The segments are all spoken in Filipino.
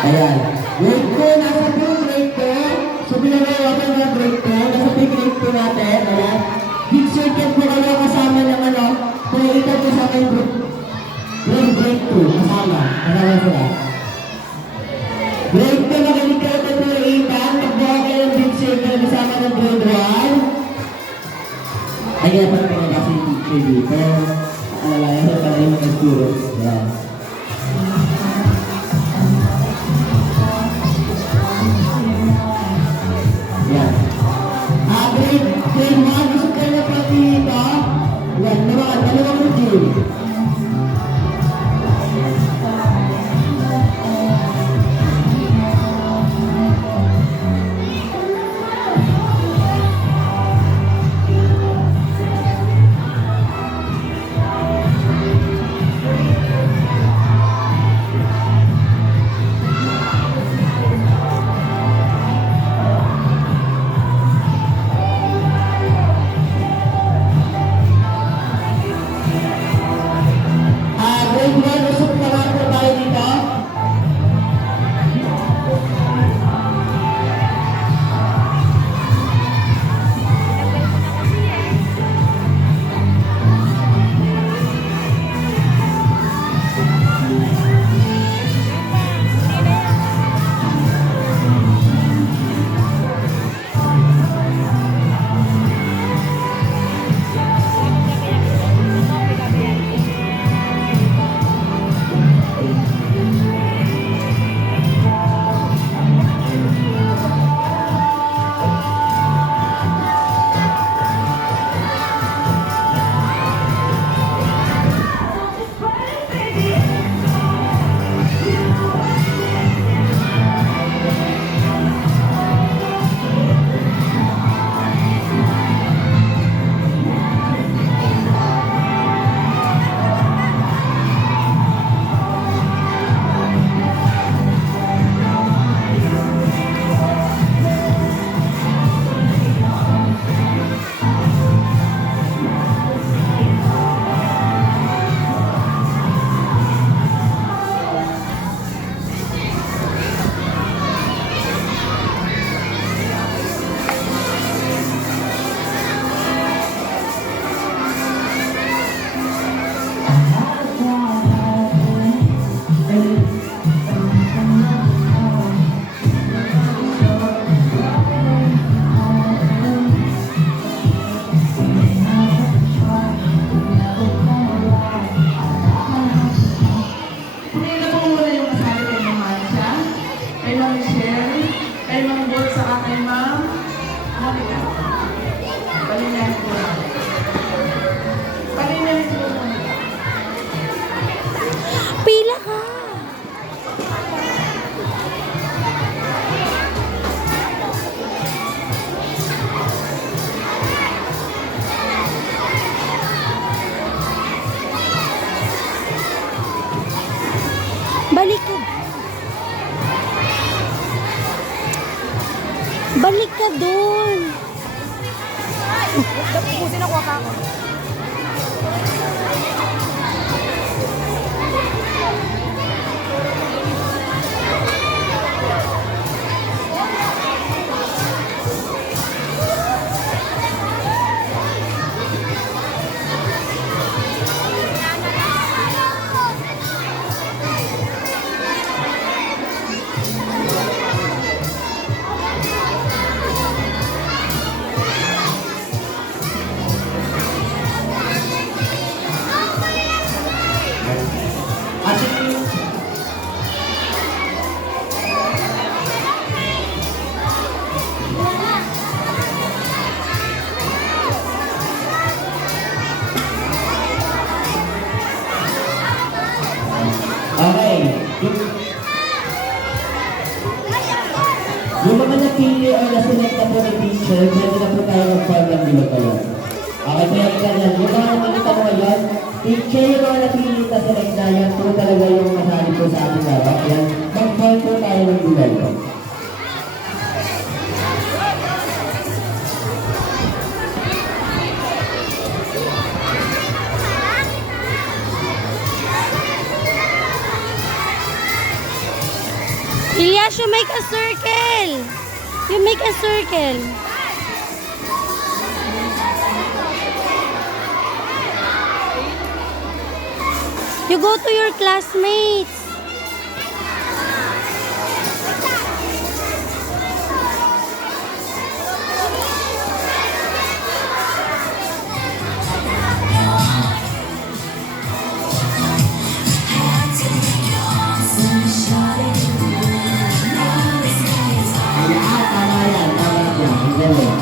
Ayan. Grade 2, nasa pong grade 2. So, pinagawa ko ng grade 2. Nasa pong grade 2 natin. Ayan. Big circuit po kayo kasama ng ano. Kung ito kasama yung group. Grade 2, kasama. Kasama sila. Grade 2, makinig kayo ng grade 8. Magbuha kayo ng big circle kasama ng grade 1. Ay, kaya pala pinag-kasi yung teacher dito. Alalayan sa pala yung mga students. Ayan. Yan. Grade 1, gusto kayo na pati dito. Yan, dalawang module. Pila ka. Balik ka. Balik ka doon. Tapusin ako ka. Okay. Yung mga napili o naselect na po ni teacher, pwede na po tayo mag-form ng bilo-talo. Okay, kaya ganyan. Yung mga nakita mo ngayon, teacher, yung mga napili na select na yan po talaga yung masali po sa ating laro. Yan, mag-form po tayo ng bilo. Ilyas, you make a circle. You make a circle. You go to your classmates. Ayan, tama yan. Tama yan. Ang galing.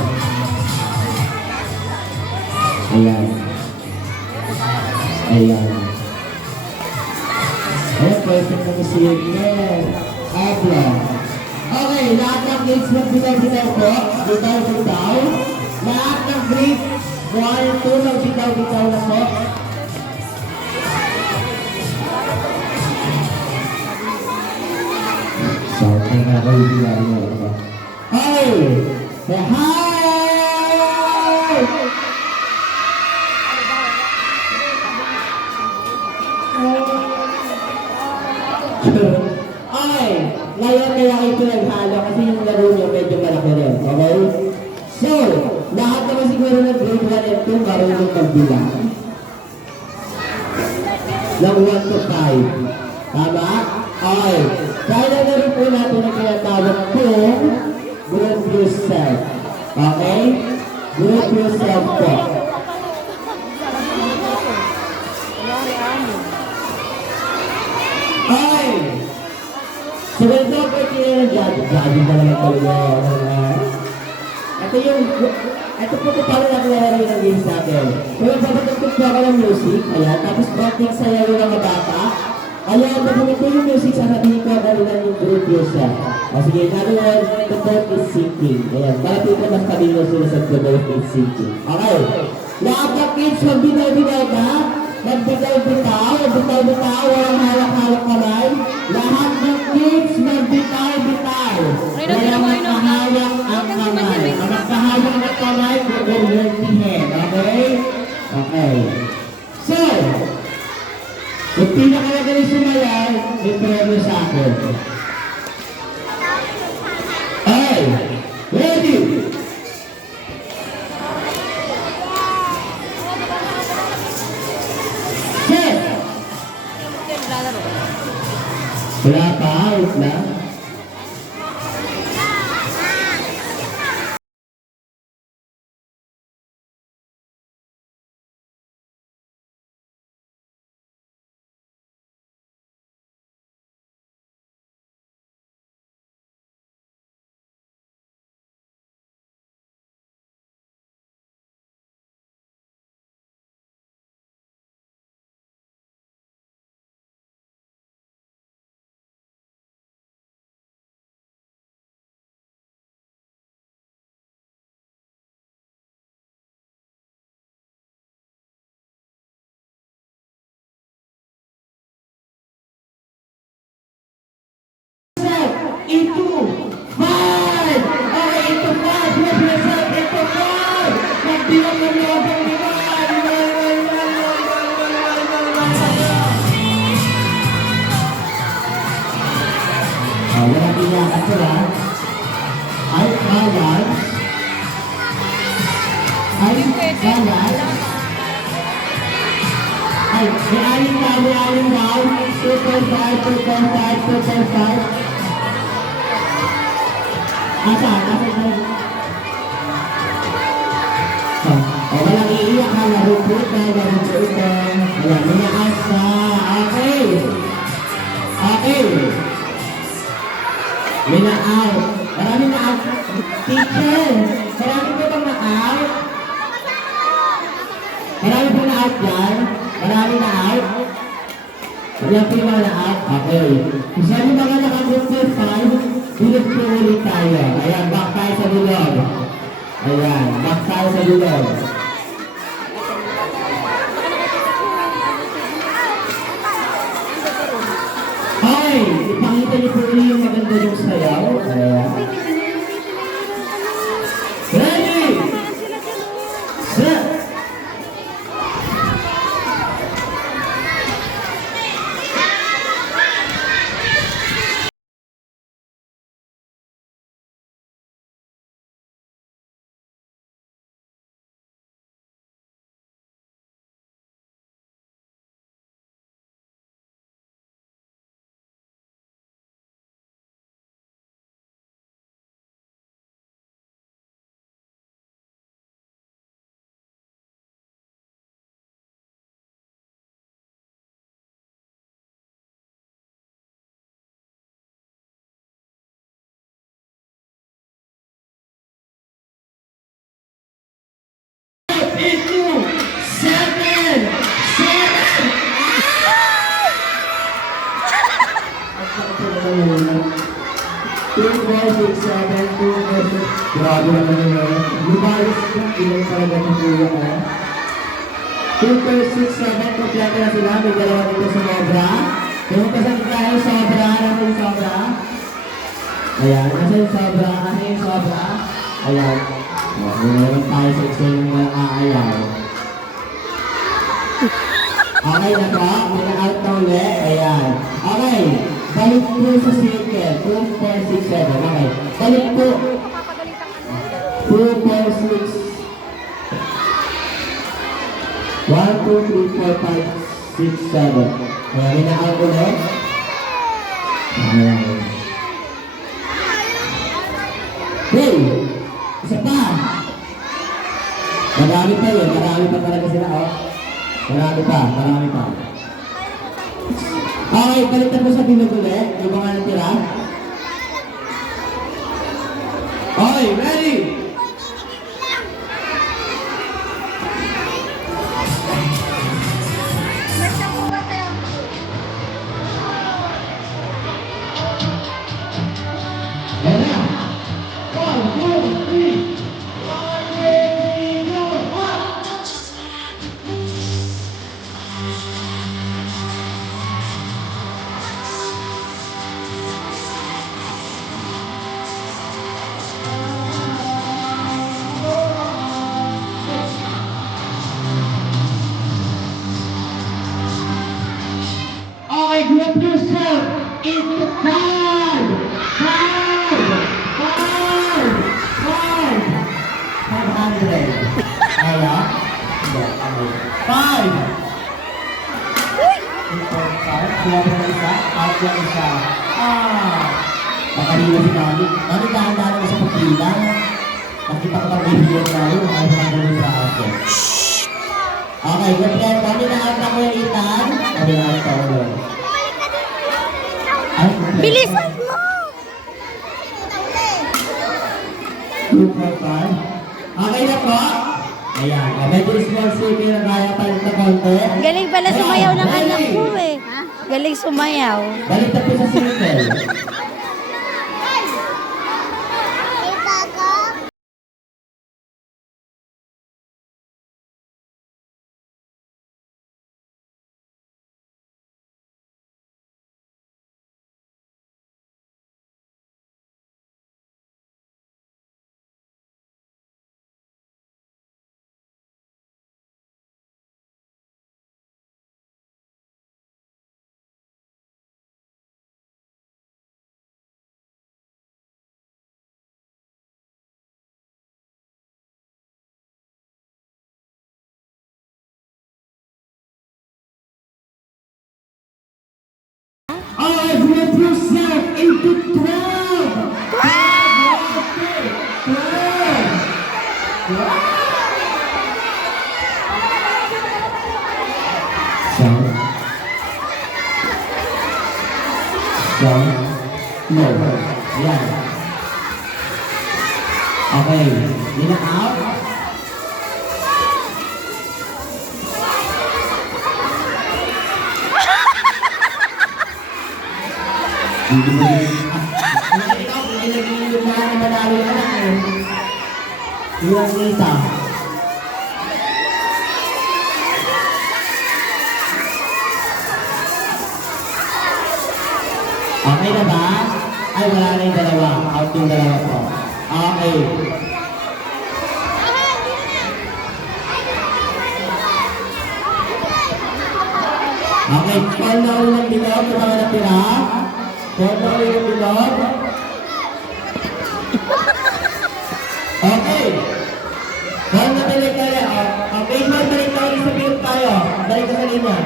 Ayan. Ayan. Ayan, perfect na si Edgar. Abla. Okay, lahat ng grades magbitaw-bitaw po. Bitaw-bitaw. Lahat ng grades 1, 2 magbitaw-bitaw na po. So, kaya nga kayo bilang mo. Hey! Say hi! Okay, ngayon kaya kayo pinaghalo kasi yung laro nyo medyo malaki rin, okay? So, lahat naman siguro ng grade 1 and 2 marunong magbilang. Ng 1 to 5. Tama? Okay. Kaya na rin po natin ang tinatawag kong group yourself. Okay? Group yourself po. Okay. So, we'll talk about yung judging na naman talaga. Ito po ito paano nakalaro ng games natin. Kaya papatagtog po ako ng music, ayan, tapos konting sayaw ng mga bata. Ayan, pag ito yung music, sasabihin ko ano lang yung group yourself. O sige, natin yun, the boat is sinking. Ayan, malapit na mas kabilo sila sa the boat is sinking. Okay, lahat ng kids, magbitaw-bitaw ka, magbitaw-bitaw, magbitaw-bitaw, walang hawak-hawak kamay. Lahat ng kids, magbitaw-bitaw. Walang magkahawak ang kamay. Ang magkahawak ang kamay, will hurt the head. Okay? Okay. So, kung pinakalagaling sumayaw, may premyo sa akin. Okay. Ready? Set! Wala pa, out lang. Into 5! Okay, into 5! Represent into 5! Magbilang ng lobang naman! Walang iyakan sila. Ay, balance. Ay, balance. Ay, may alin daw. Super 5, super 5, super 5. Asan? Walang iiyak ha, narupot na. Ayan, minakas na. Okay. Okay. Mina-out. Marami na-out. Teacher, marami po bang na-out? Marami po na-out dyan? Marami na-out? Wala po yung mga na-out? Okay. Kung saan yung mga naka-group 5, bilog po ulit tayo. Ayan, back tayo sa bilog. Ayan, back tayo sa bilog. Okay, ipakita niyo po ulit yung maganda yung sayaw. Ayan. into 7! 7! Ang sakit na naman. 2, 4, 6, 7, 2, 4, 6. Grabe naman yun. Lumalis yung ilang talaga ng kuya ko. 2, 4, 6, 7. Kompleto na sila. May dalawa dito sa sobra. Pumunta sa tayo sobra. Nasa yung sobra? Ayan. Nasa yung sobra? Nasa yung sobra? Ayan. Meron tayo sa isa yung mga aayaw. Okay na po. Pina-out na ulit. Ayan. Okay. Balik po sa circle. 2, 4, 6, 7. Okay. Balik po. 2, 4, 6. 1, 2, 3, 4, 5, 6, 7. Ayan. Pina-out ulit. Ayan. Hey! Isa pa! Marami pa yun. Marami pa talaga sila, oh. Marami pa. Marami pa. Okay, balik na po sa bilog ulit. Yung mga natira. Okay, ready? Ayan na. 1, 2, 3. Okay, group yourself into 5! 500. Kaya? Hindi. 5! 5. Kuha mo na isa. Out yung isa. Makalina si Mami. Mami, dahan-dahan naman sa pagpila. Nakita ko pang video na yun. Ayaw na gano'n sa akin. Okay, good friend. Mami, na-out na ko yung itan. Mami, na-out na ko yun. Bilisan mo! 2, 4, 5. Okay na po? Ayan. Medyo small circle na kaya palit na konti. Galing pala sumayaw ng anak ko eh. Galing sumayaw. Balik na po sa circle. Alright, group yourself into 12! 12! 12! No. Ayan. Okay. Yun na out. Hindi mo rin. Hindi mo na manalo na lang. Ilang kita. Okay na ba? Ay, wala na yung dalawa. Out yung dalawa po. Okay. Okay, call na ulit ng bilog yung mga natira. Call na ulit ng bilog. Okay. Call na balik tayo. Okay, balik na ulit sa bilog tayo. Balik ka sa linya.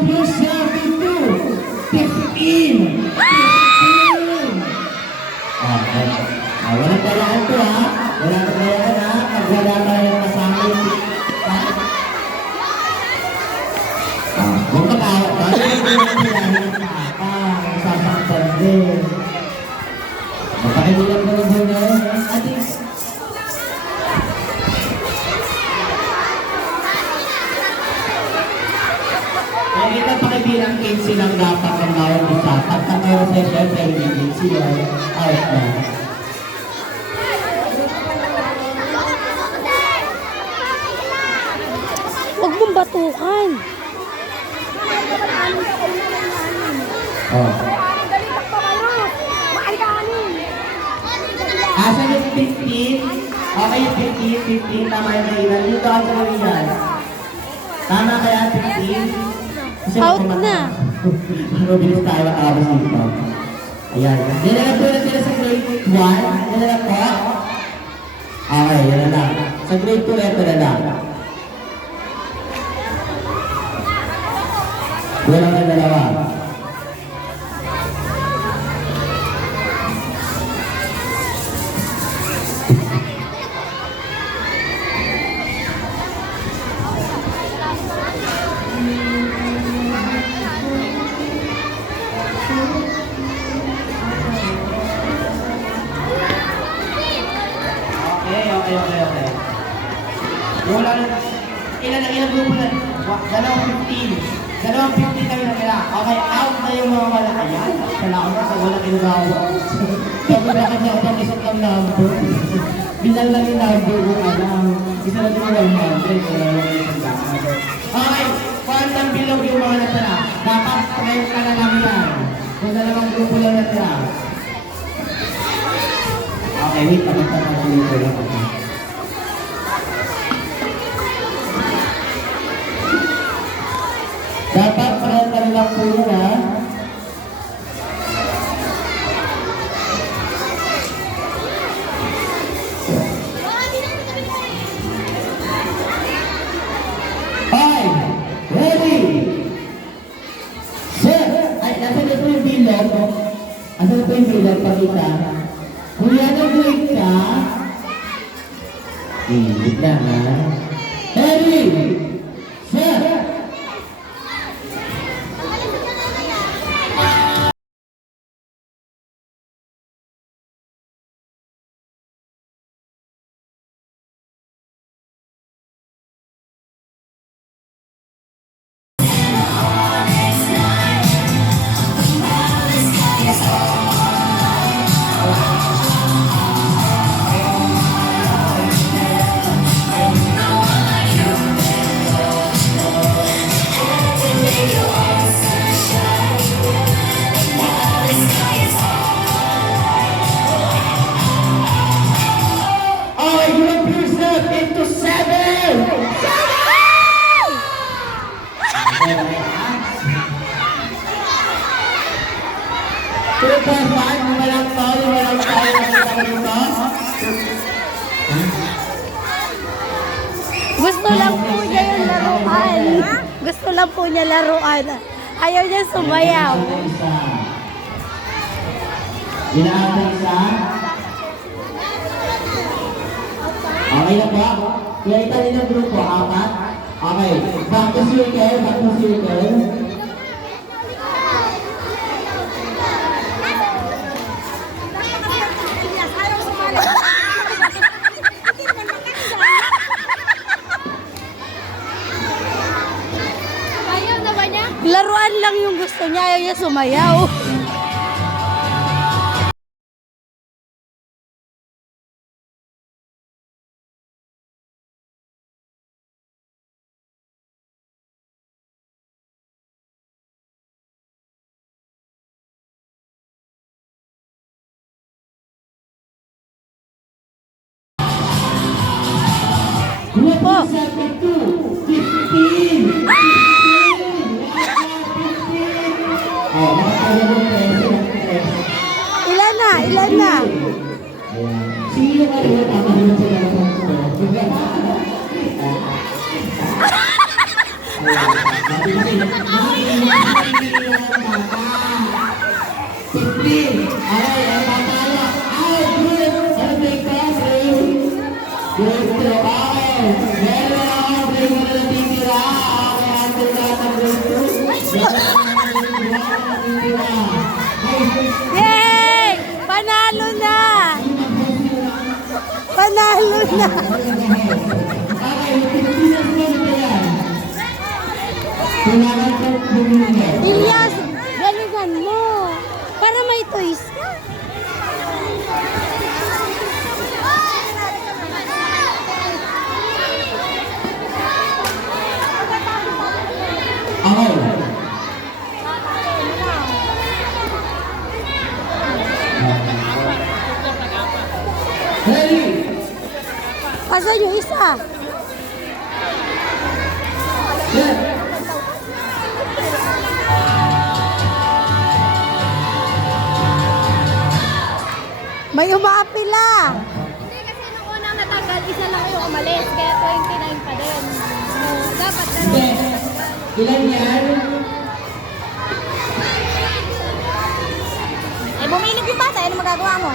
up yourself into 15. 15. Okay. Walang kayaan to ha. Walang kayaan ha. Pag wala tayong kasama yung huwag makawa ka. Sasaktan din. Mapakibilang ko rin ngayon. Ating kaya kita pakibilang 15 lang dapat ang bawat isa. Pagka meron sa syempre, hindi 15 lang. Out na. Huwag mong batukan. Oh. Asa yung 15? Okay yung 15, tama yung kailan. Dito ang sabi yan. Tama kaya 15? Out na. Mabilis tayo makakabas dito. Ayan. Nilalap po na sila sa grade 1. Nilalap po. Okay, yan na lang. Sa grade 2, ito na lang. Wala na dalawa. Okay. Yung lang, ilang grupo na? Dalawang 15. Dalawang 15 na yun nila. Okay, out na yung mga wala. Ayan, salamat sa wala kinagawa. Sabi na kasi ako pang isang ng number. Binal lang yung number ko, alam. Isa na din yung 100. Kaya lang yung isang dapat. Okay, quantum bilog yung mga natala. Dapat 30 na lang yan. Kung dalawang grupo lang natala. Okay, wait. Pagkakita ko yung grupo lang. Dapat parehan lang po yun ha. Five, ready, set. Ay, nasa na po yung bilog. Nasa na po yung bilog, pakita. Kung yan ang grade ka, hindi na ha. Ready, set. Into 2.5, walang tayo dito. Gusto lang po niya yung laruan. Gusto lang po niya laruan. Ayaw niya sumayaw. Ilaan na isa. Okay na ba? Kaya italin ng grupo, 4. Okay, back to circle. Laruan lang yung gusto niya, ayaw niya sumayaw. Grupo 2, 15. Ilan na? Sino ka rin ang mga sila ng Sabi kasi, mami, Fifteen. Ay, ang tatalo. Ay, good. Ano break ka, break? Good throw. Ay, meron na ako break na natitira. Kaya ito na ang break through. Yay! Panalo na! Panalo na! Ay, 15 na sila yan. Kailangan ko bumili. Ilyas, galingan mo. Para may toys ka. Okay. Ready? Asan yung isa? Set. May umaapila. Hindi kasi nung unang natanggal, isa lang yung umalis. Kaya 29 pa din. So, dapat Hindi. Ilan yan? Eh, bumilip yung bata. Ano magagawa mo?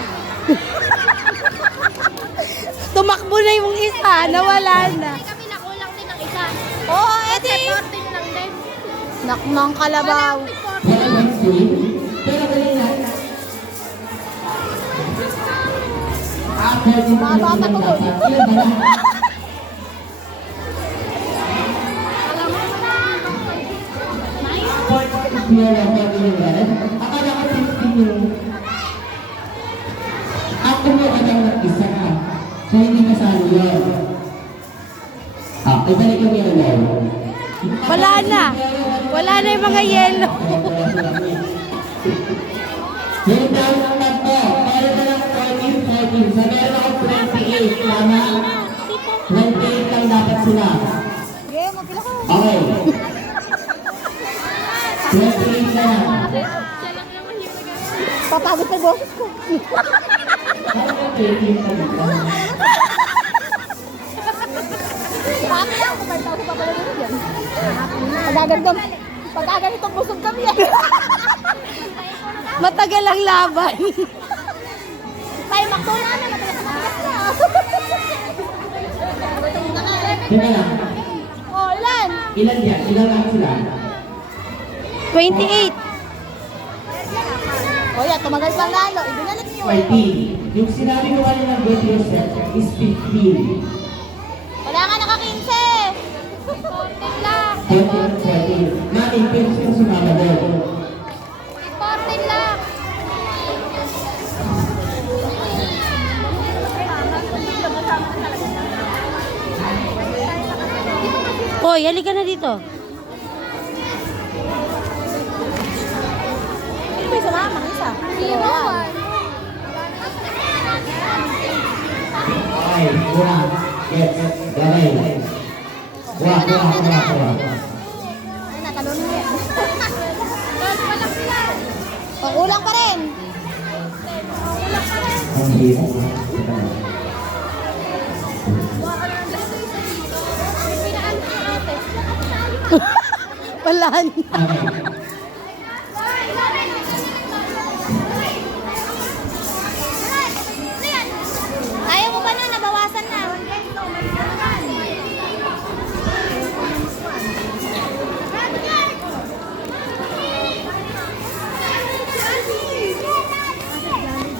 Tumakbo na yung isa. Nawala na. Hindi kami nakulang din ng isa. Oo, edi. 14 lang din. Nakmang kalabaw. Wala bang team? Pero kanina. Ako, di ba Baba pa po. Ilan ba na? Meron ako ilan. Akala ko 15 yung... Ako mo ka lang nag-isa ka. So hindi kasali yun. Ibalik yung yellow. Wala na. Wala na yung mga yelo. Yung down ang tatlo. Meron ka lang 14. So meron ako 28. Tama? 28 lang dapat sila. Game, mapila ko. Okay. 28 na lang. Siya lang naman yung nag- Papagod na boses ko. Parang 28 pa dito. Paano lang? Kung 5,000 pa pala nyo dyan. Pag-aganitong busog kami yan. Matagal ang laban. Tayo maktula na. Matagal na. Teka lang. Oh, ilan? Ilan yan? Ilan lang sila? 28. O yan, tumagal pang lalo. Ibinalit nyo. 14. Yung sinabi ko kanina ng get yourself is 15. Wala nga naka-15. 14 lang. 14. Mami, pwede siya sumama doon. 14 lang. Hoy, halika na dito. Sino may sumama? Isa. Zero. Okay, kuha. Yes, gawin. Kuha. Ay, natalon mo yan. Gold pa lang sila. Pakulang pa rin. Pakulang pa rin. Ang hirap. Pinaan ko ate. Wala na. Okay. Ayaw mo ba nun? Nabawasan na.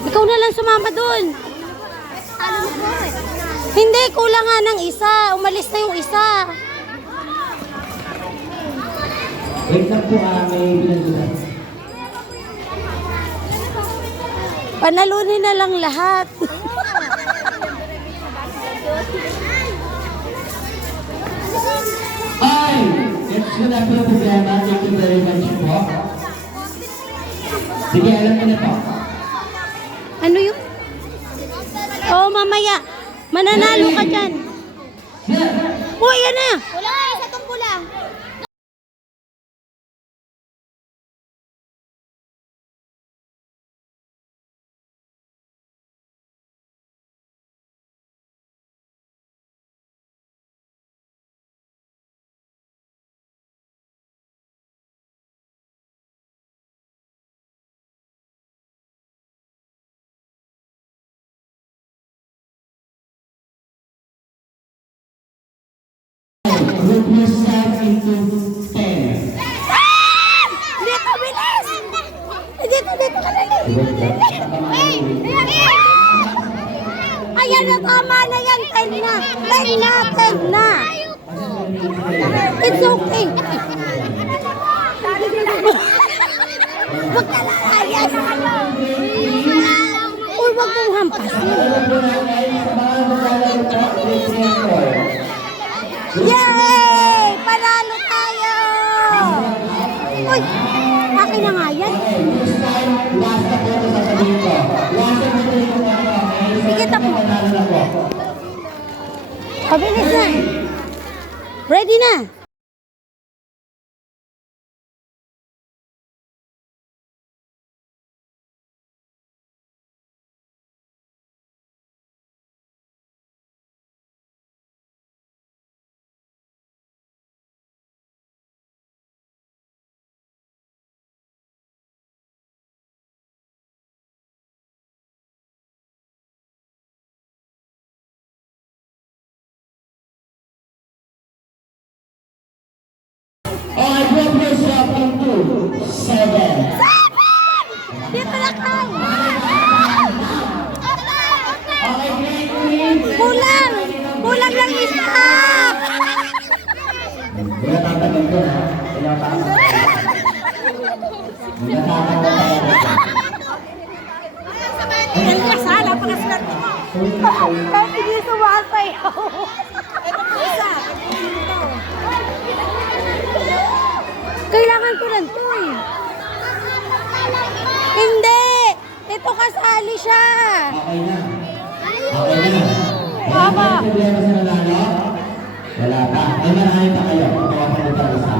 Ikaw na lang sumama dun. Ano mo po eh? Hindi, kulang nga ng isa. Umalis na yung isa. Wait lang po, may bilang. Panalunin na lang lahat. Ay! That's good na po yung problema. Thank you very much po. Sige, alam ko na to. Ano yun? Oo, mamaya. Mananalo ka dyan. Sir! Uy, yan na. Wala, isa tong pula. Group yourself into 10. Dito, bilis! Dito ka na. Ayan na, tama na yan. 10 na. 10 na. It's okay. Huwag ka lalayas. Uy, huwag mong hampasin. Yay! Panalo tayo! Uy, akin na nga yan. Sige, tapo. Pabilis na. Ready na. Oh, group yourself into 7. Dito na kayo. Okay, grade 3. Kulang. Kulang lang isa. Wala tatagin ko na. Wala tatagin. Wala tatagin. Ang kasala, pakaswerte mo. Kahit hindi sumasayaw. Ito po isa. Kailangan ko lang to eh. Hindi! Ito kasali siya. Okay na. Okay na. Tama. May problema sa nanalo? Wala pa. Ay, marami pa kayo. Bawasan mo pa isa.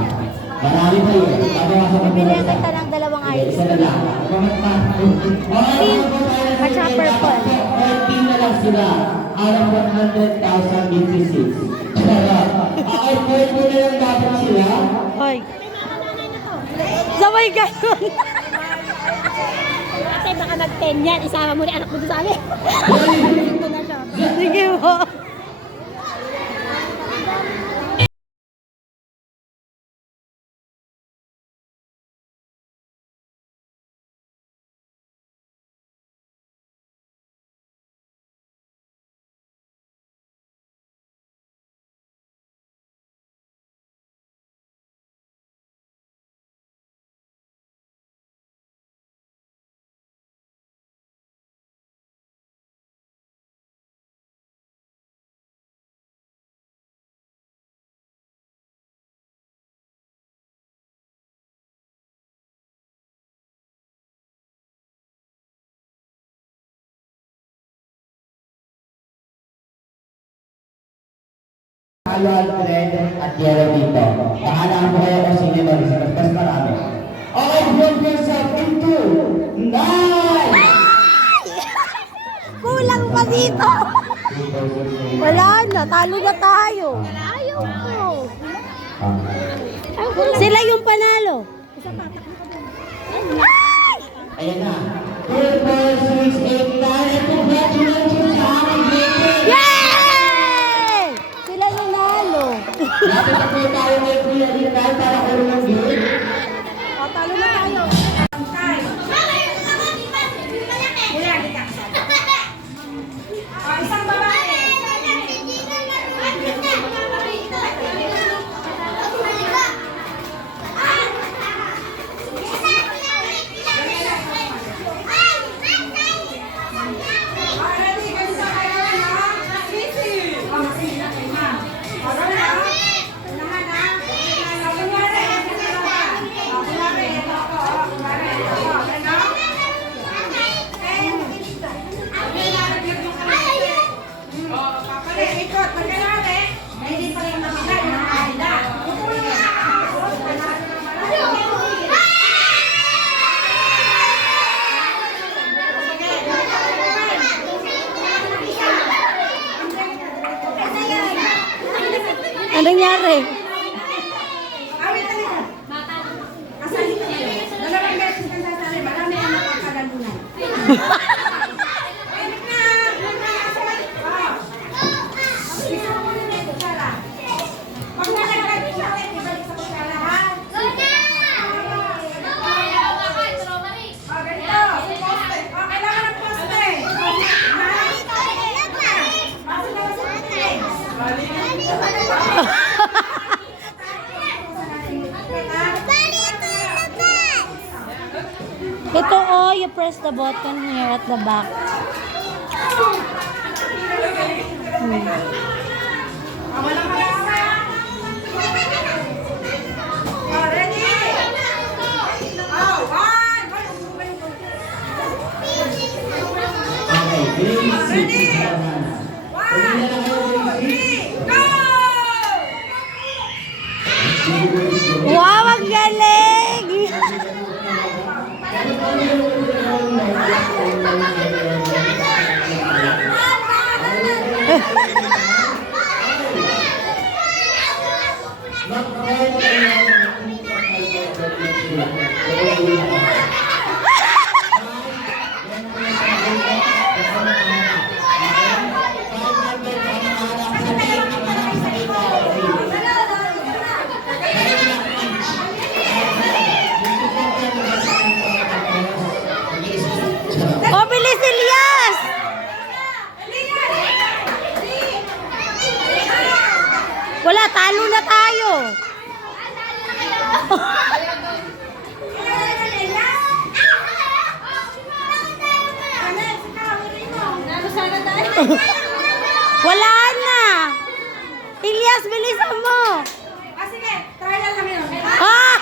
Marami pa yun. Bawasan mo pa Bibili isa. kita ng dalawang Okay, ice. isa na lang. Pink at saka purple. 14 na lang sila. Out of 100,000 56. Okay, 14 na lang dapat sila. Hoy. Sabay ganun. Kasi baka nag-10 yan, isama mo ni anak mo doon sa amin. Sige mo. Halo, red, at yellow dito. Bahala mo kayo kung sino mag-isa. Mas marami. Okay, group yourself into 9! Kulang pa dito. Wala na, talo na tayo. Ayaw ko. Sila yung panalo. Ayan na. 2, 4, 6, 8, 9, and congratulations sa aking grade. Yay! Sila yung nalo. Lapit na po tayo kay Kuya Rinal para kulong ng game. O, talo na tayo. Ano nangyari? Dalawang beses kang sasali, marami ang nakakagalunan. Pag nalaglag Ito oh, you press the button here at the back. Okay, grade 6. Umila na kayo, grade 6. Wow, ang galing! O, bilis, Elias! Wala, talo na tayo. Wala na. Elias, bilisan mo. Sige, trial lang yun. Ah!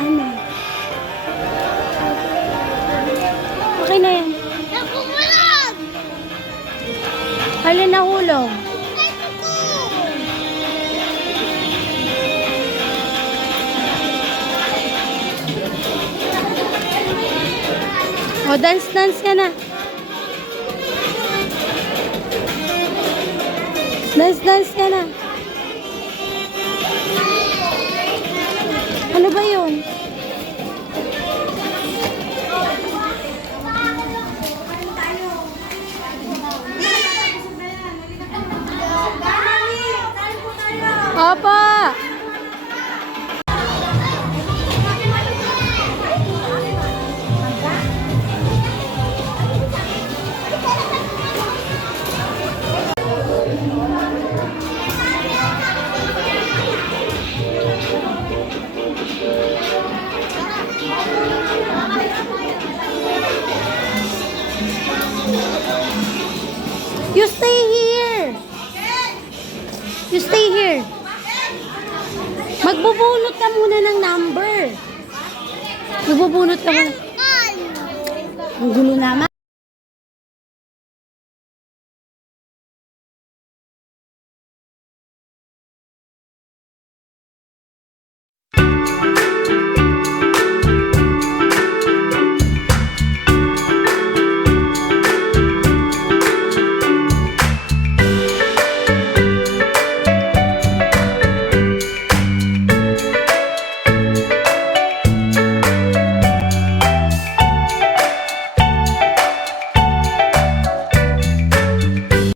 Ano? Okay na yan. Alin nahulog? O, dance ka na. Dance ka na. Ano ba yun? Opo! You stay here. You stay here. Magbubunot ka muna ng number. Magbubunot ka muna. Ang gulo naman.